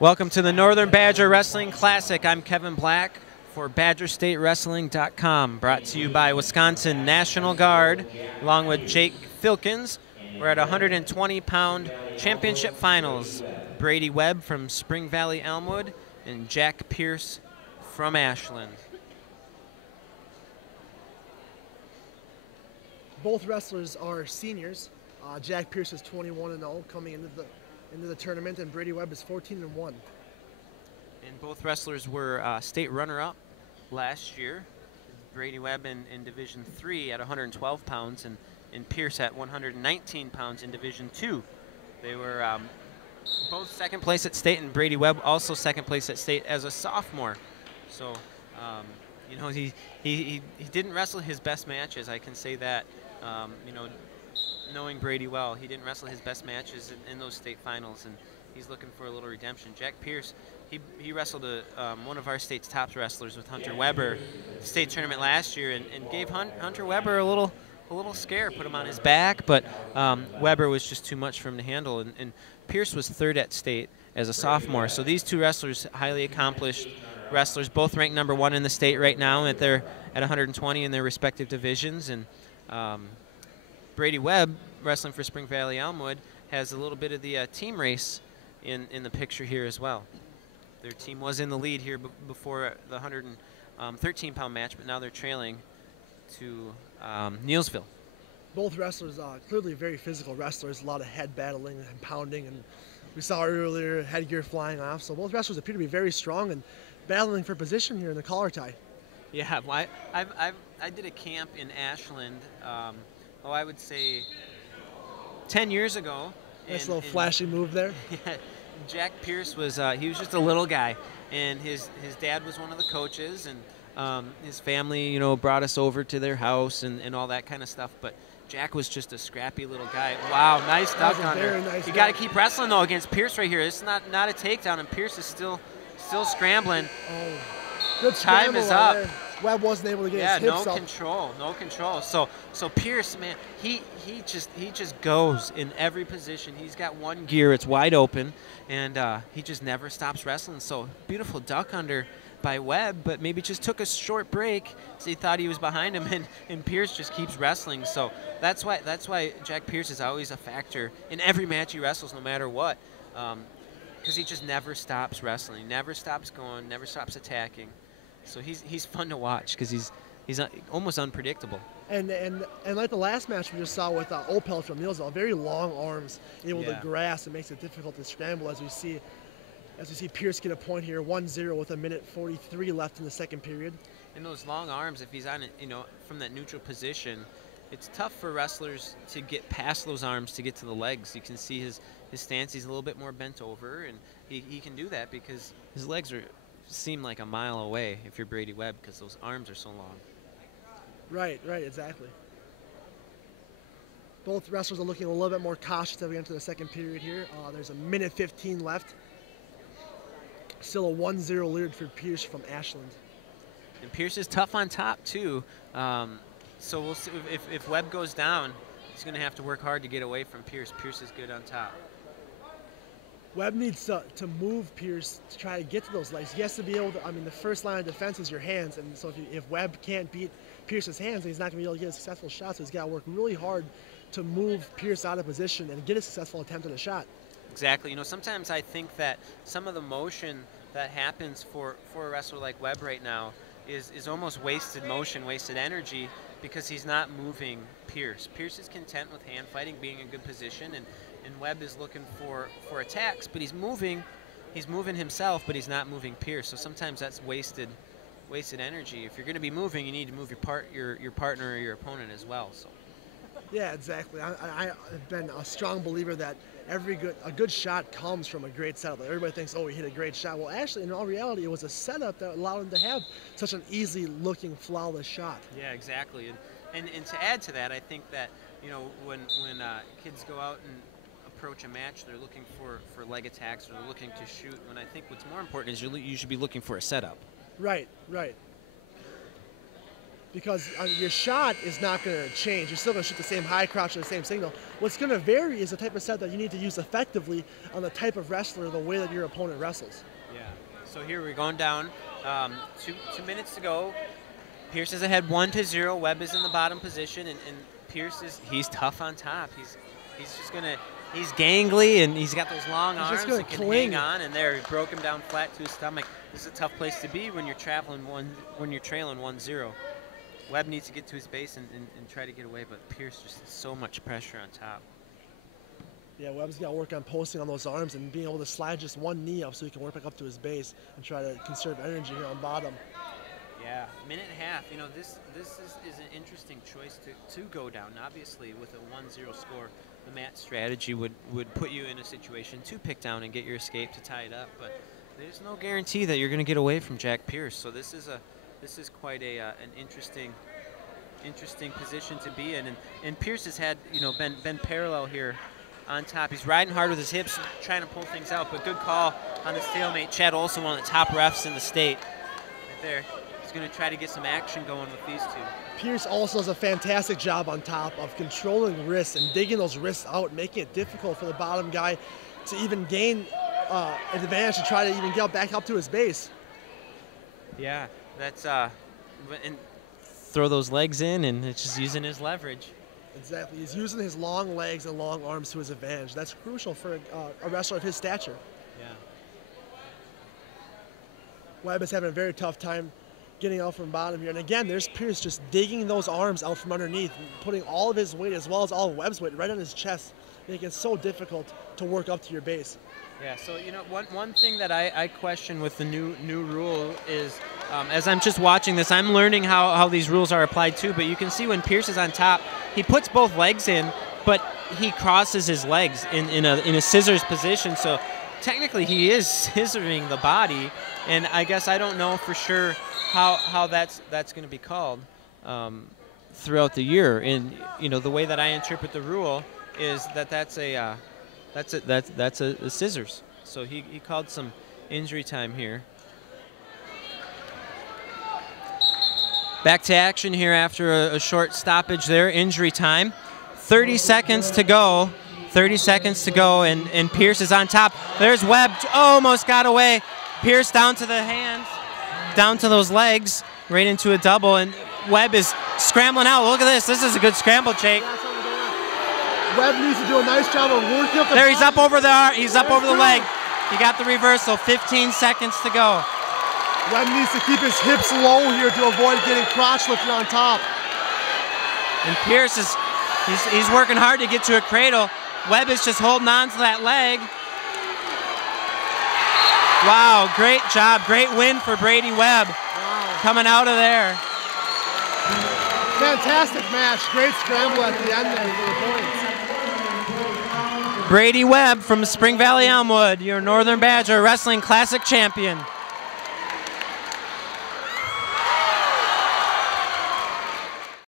Welcome to the Northern Badger Wrestling Classic. I'm Kevin Black for BadgerStateWrestling.com, brought to you by Wisconsin National Guard, along with Jake Filkins. We're at 120-pound championship finals. Brady Webb from Spring Valley Elmwood and Jack Pearce from Ashland. Both wrestlers are seniors. Jack Pearce is 21-0 coming into the tournament, and Brady Webb is 14-1. And both wrestlers were state runner-up last year. Brady Webb in Division III at 112 pounds, and Pearce at 119 pounds in Division II. They were both second place at state, and Brady Webb also second place at state as a sophomore. So, you know, he didn't wrestle his best matches. I can say that. You know, knowing Brady well, he didn't wrestle his best matches in those state finals, and he's looking for a little redemption. Jack Pearce, he wrestled one of our state's top wrestlers with Hunter Weber state tournament last year, and gave Hunter Weber a little scare, put him on his back, but Weber was just too much for him to handle, and Pearce was third at state as a sophomore. So these two wrestlers, highly accomplished wrestlers, both ranked #1 in the state right now, at 120 in their respective divisions, and Brady Webb, wrestling for Spring Valley Elmwood, has a little bit of the team race in the picture here as well. Their team was in the lead here before the 113-pound match, but now they're trailing to Neilsville. Both wrestlers are clearly very physical wrestlers, a lot of head battling and pounding, and we saw earlier headgear flying off. So both wrestlers appear to be very strong and battling for position here in the collar tie. Yeah, well, I did a camp in Ashland, I would say 10 years ago. Nice little flashy move there. Yeah, Jack Pearce was he was just a little guy, and his dad was one of the coaches, and his family, you know, brought us over to their house and all that kind of stuff. But Jack was just a scrappy little guy. Wow, nice duck under. Nice you got to keep wrestling though against Pearce right here. It's not a takedown, and Pearce is still scrambling. Oh, good time is up. There. Webb wasn't able to get his hips up. No control. So Pearce, man, he just goes in every position. He's got one gear, it's wide open, and he just never stops wrestling. So beautiful duck under by Webb, but maybe just took a short break, so he thought he was behind him, and Pearce just keeps wrestling. So that's why Jack Pearce is always a factor in every match he wrestles, no matter what, because he just never stops wrestling, never stops going, never stops attacking. So he's fun to watch because he's almost unpredictable. And like the last match we just saw with Opel from Neilsville, very long arms, able to grasp. It makes it difficult to scramble, as we see Pearce get a point here, 1-0 with 1:43 left in the second period. And those long arms, if he's on it, you know, from that neutral position, it's tough for wrestlers to get past those arms to get to the legs. You can see his stance; he's a little bit more bent over, and he can do that because his legs seem like a mile away if you're Brady Webb, because those arms are so long. Right, exactly. Both wrestlers are looking a little bit more cautious as we enter the second period here. There's 1:15 left. Still a 1-0 lead for Pearce from Ashland. And Pearce is tough on top too. So we'll see if Webb goes down, he's going to have to work hard to get away from Pearce. Pearce is good on top. Webb needs to move Pearce to try to get to those legs. He has to be able to, I mean, the first line of defense is your hands, and so if Webb can't beat Pearce's hands, he's not going to be able to get a successful shot, so he's got to work really hard to move Pearce out of position and get a successful attempt at a shot. Exactly. You know, sometimes I think that some of the motion that happens for a wrestler like Webb right now is almost wasted motion, wasted energy, because he's not moving Pearce. Pearce is content with hand fighting, being in good position, and Webb is looking for attacks, but he's moving himself, but he's not moving Pearce. So sometimes that's wasted energy. If you're going to be moving, you need to move your partner or your opponent as well. So. Yeah, exactly. I've been a strong believer that a good shot comes from a great setup. Everybody thinks, oh, he hit a great shot. Well, actually, in all reality, it was a setup that allowed him to have such an easy-looking, flawless shot. Yeah, exactly. And to add to that, I think that, you know, when kids go out and approach a match, they're looking for leg attacks, or they're looking to shoot, when I think what's more important is you should be looking for a setup. Right. because your shot is not going to change. You're still going to shoot the same high crouch or the same signal. What's going to vary is the type of set that you need to use effectively on the type of wrestler, the way that your opponent wrestles. Yeah. So here we're going down. 2 minutes to go. Pearce is ahead 1-0. Webb is in the bottom position, and Pearce he's tough on top. He's just gonna. He's gangly, and he's got those long arms that can hang on. And there, he broke him down flat to his stomach. This is a tough place to be when you're trailing 1-0. Webb needs to get to his base and try to get away, but Pearce just has so much pressure on top. Yeah, Webb's got to work on posting on those arms and being able to slide just one knee up so he can work back up to his base and try to conserve energy here on bottom. Yeah, minute and a half. You know, this is an interesting choice to go down. Obviously, with a 1-0 score, the mat strategy would put you in a situation to pick down and get your escape to tie it up. But there's no guarantee that you're going to get away from Jack Pearce. So this is quite an interesting position to be in. And Pearce has had, you know, been parallel here on top. He's riding hard with his hips, trying to pull things out. But good call on the stalemate. Chad Olson, one of the top refs in the state, right there. He's going to try to get some action going with these two. Pearce also does a fantastic job on top of controlling wrists and digging those wrists out, making it difficult for the bottom guy to even gain an advantage to try to even get back up to his base. Yeah, that's and throw those legs in, and it's just using his leverage. Exactly. He's using his long legs and long arms to his advantage. That's crucial for a wrestler of his stature. Yeah. Webb is having a very tough time getting out from bottom here. And again, there's Pearce just digging those arms out from underneath, putting all of his weight as well as all of Webb's weight right on his chest, making it so difficult to work up to your base. Yeah, so you know, one thing that I question with the new rule is, as I'm just watching this, I'm learning how these rules are applied too. But you can see when Pearce is on top, he puts both legs in, but he crosses his legs in a scissors position. So technically, he is scissoring the body, and I guess I don't know for sure how that's going to be called throughout the year. And you know, the way that I interpret the rule is that that's a scissors. So he called some injury time here. Back to action here after a short stoppage there. Injury time. 30 seconds to go. 30 seconds to go, and Pearce is on top. There's Webb, almost got away. Pearce down to the hands, down to those legs, right into a double, and Webb is scrambling out. Look at this. This is a good scramble, Jake. Webb needs to do a nice job of working up the there, he's up over the leg. He got the reversal. 15 seconds to go. Webb needs to keep his hips low here to avoid getting crotch lifted on top. And Pearce is he's working hard to get to a cradle. Webb is just holding on to that leg. Wow, great job. Great win for Brady Webb. Wow. Coming out of there. Fantastic match. Great scramble at the end there for the points. Brady Webb from Spring Valley Elmwood, your Northern Badger Wrestling Classic champion.